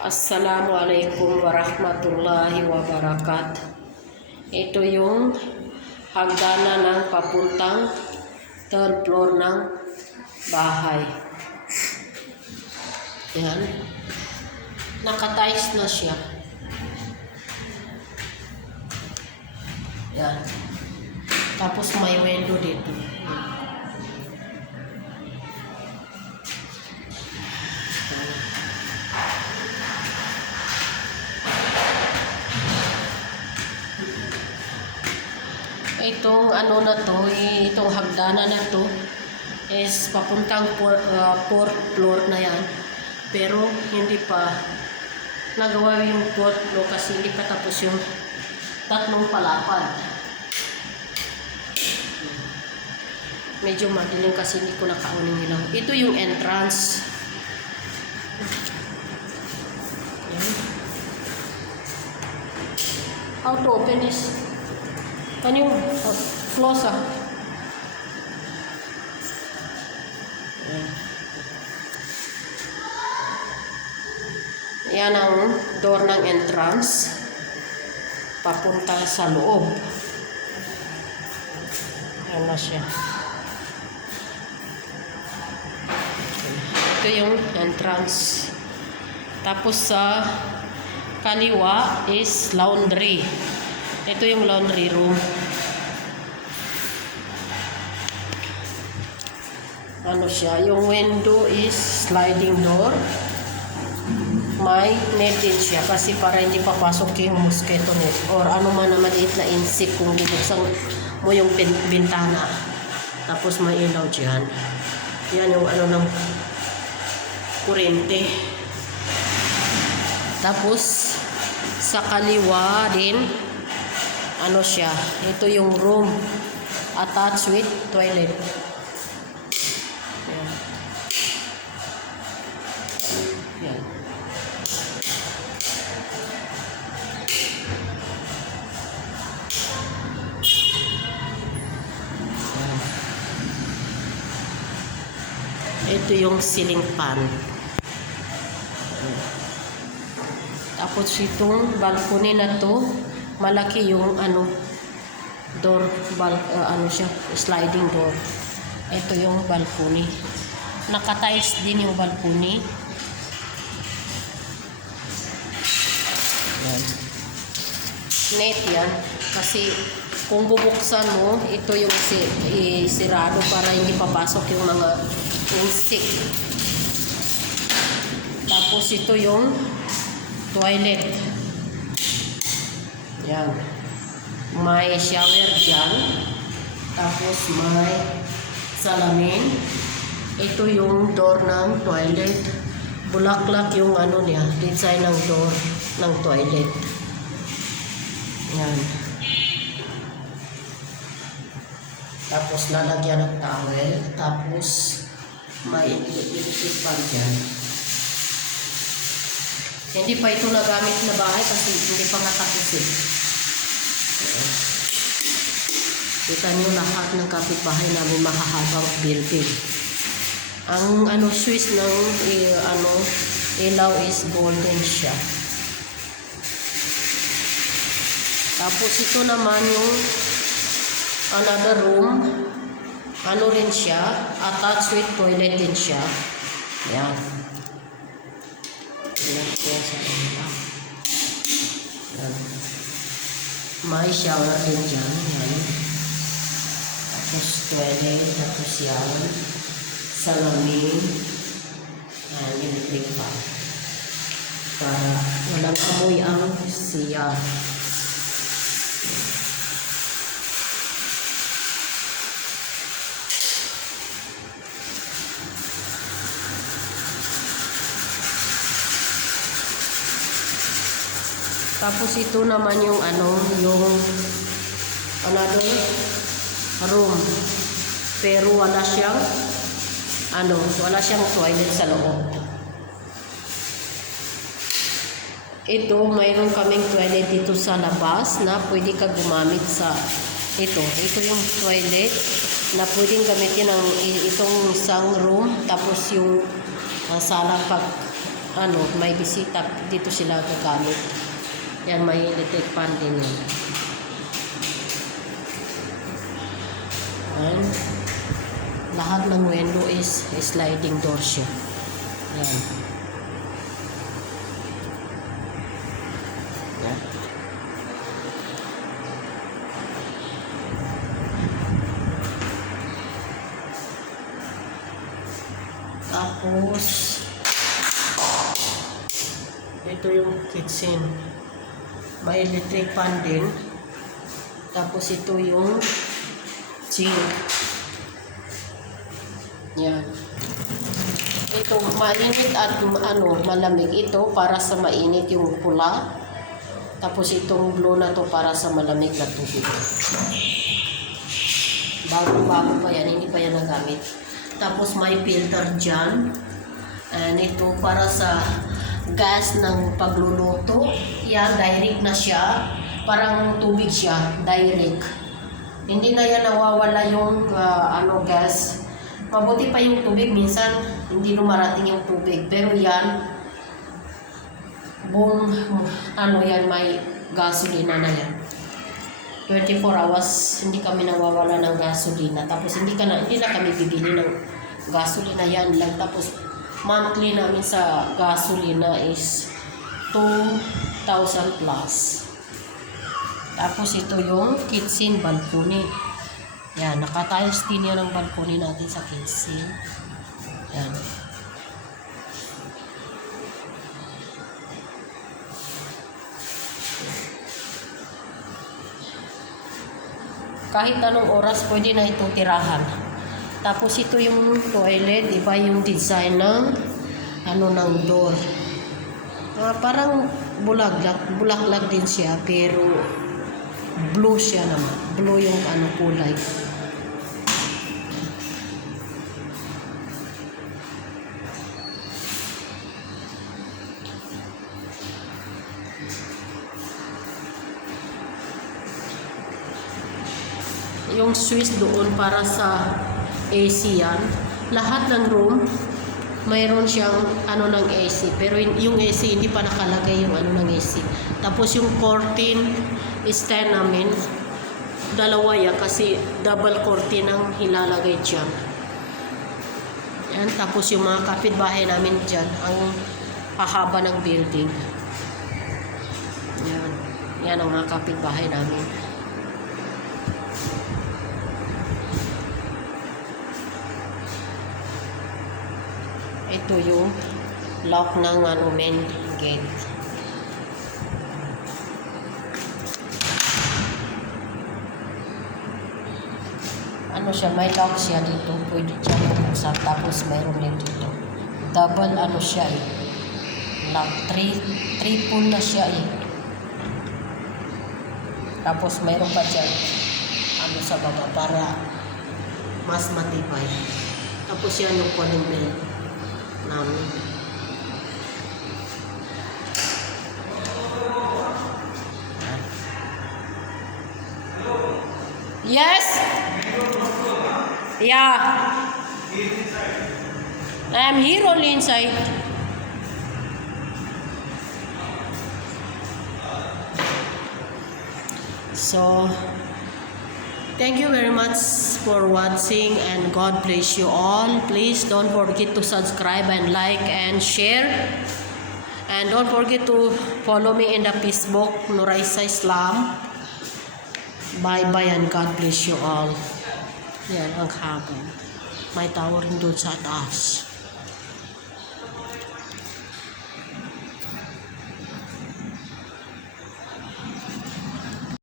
Assalamualaikum warahmatullahi wabarakatuh. Ito yung hagdanan ng papuntang third floor ng bahay. Yan. Nakatiles na siya. Yan. Tapos may window dito. Itong ano na to, itong hagdanan na to is papuntang fourth floor na yan. Pero hindi pa nagawa yung fourth floor kasi hindi pa tapos yung tatlong palapad. Medyo madilim kasi hindi ko nakauning ilaw. Ito yung entrance. Yan. How to open this? Can you close up? Yan ang door ng entrance papunta sa loob. Yan na siya. Ito yung entrance. Tapos sa kaliwa is laundry. Ito yung laundry room. Ano siya? Yung window is sliding door. May net din siya kasi para hindi papasok yung mosquito net or ano man na maliit na insect kung bubuksan mo yung bintana. Tapos may ilaw dyan. Yan yung ano ng kuryente. Tapos sa kaliwa din ano siya, ito yung room attached with toilet. Yan. Yan. Ito yung ceiling fan. Tapos itong balcony na to, malaki yung ano door, ano siya, sliding door. Ito yung balcony. Nakatiles din yung balcony. Yan. Net yan. Kasi kung bubuksan mo, ito yung sirado para hindi papasok yung mga insect. Tapos ito yung toilet. Yan. May shower dyan. Tapos may salamin. Ito yung door ng toilet. Bulaklak yung ano niya, design ng door ng toilet. Yan. Tapos lalagyan ng towel. Tapos may electric fan dyan. Hindi pa ito nagamit na bahay kasi hindi pa natapos eh. Kita niyo lahat ng kapitbahay namin makahabang building. Ang ano switch ng ilaw is golden siya. Tapos ito naman yung another room. Ano rin siya, attached with toilet din siya. Yan. May shower din dyan. Yan. Tapos toilet. Tapos yan. Salamin. Yan. Electric fan. Para walang amoy ang siya. Tapos ito naman yung ano, yung another room. Pero wala siyang toilet sa loob. Ito, mayroon kaming toilet dito sa labas na pwede ka gumamit sa ito. Ito yung toilet na pwedeng gamitin ng itong isang room. Tapos yung salang may bisita, dito sila gagamit. Yan, may electric fan din yan. And lahat ng window is sliding door siya. Yan. Yan. Tapos ito yung kitchen. May electric fan din. Tapos ito yung sink. Yan. Ito mainit at malamig. Ito para sa mainit yung pula. Tapos itong blue na to para sa malamig na tubig. Bago pa yan, hindi pa yan nagamit. Tapos may filter dyan. And ito para sa gas ng pagluluto. Yan, direct na siya. Parang tubig siya, direct. Hindi na yan nawawala yung gas. Mabuti pa yung tubig. Minsan, hindi lumarating yung tubig. Pero yan, yan, may gasolina na yan. 24 hours, hindi kami nawawala ng gasolina. Tapos hindi na kami bibili ng gasolina yan lang. Tapos monthly namin sa gasolina is 2,000 plus. Tapos ito yung kitchen balcony. Yan, naka-tiles din yan ang balcony natin sa kitchen. Yan. Kahit anong oras, pwede na ito tirahan. Tapos ito yung toilet, iba yung design ng ng door. Parang bulaklak din siya, pero blue siya naman. Blue yung kulay. Yung switch doon para sa AC yan. Lahat ng room mayroon siyang ng AC, pero yung AC hindi pa nakalagay yung ng AC. Tapos yung curtain stand namin, dalawa yan kasi double curtain ang hilalagay dyan. Yan, tapos yung mga kapitbahay namin dyan, ang pahaba ng building. Yan ang mga kapitbahay namin. Ito yung lock ng main gate. Siya, may lock siya dito. Pwede siya buksan. Tapos mayroon din dito. Double siya lock. Triple na siya Tapos mayroon pa dyan sa baba para mas matibay. Tapos yan yung calling bell namin. Yes? Yeah. I'm here only inside. So, thank you very much for watching and God bless you all. Please don't forget to subscribe and like and share. And don't forget to follow me in the Facebook, Nuraisa Islam. Bye-bye and God bless you all. Yan ang habang. May tower rin doon sa taas.